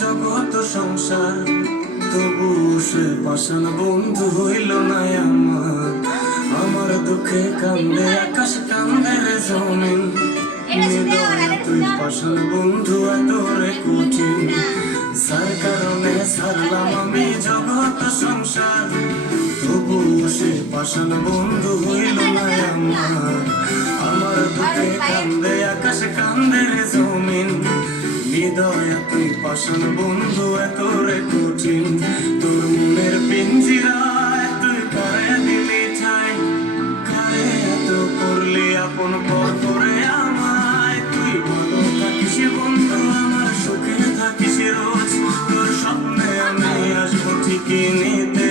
জগৎ সংসার, তবু সে পাষাণ বন্ধু হইল না আমার। আমার দুঃখে কান্দে আকাশ, কান্দে রে জমিন, তুই পাষাণ বন্ধু এত রে কঠিন। যার কারণে ছাড়লাম আমি জগৎ সংসার, তবু সে পাষাণ বন্ধু হইল না আমার। আমার দুঃখে কান্দে আকাশ, কান্দে রে জমিন, হৃদয় তুই পাষাণ বন্ধু এত রে কঠিন। তোর মনের পিঞ্জিরায় তুই করে দিলি ঠাই, কারে এত করলি আপন পর করে আমায়। তুই ভালো থাকিস বন্ধু, আমার সুখে থাকিস রোজ, তোর স্বপ্নে আমি আসবো ঠিকই নিতে।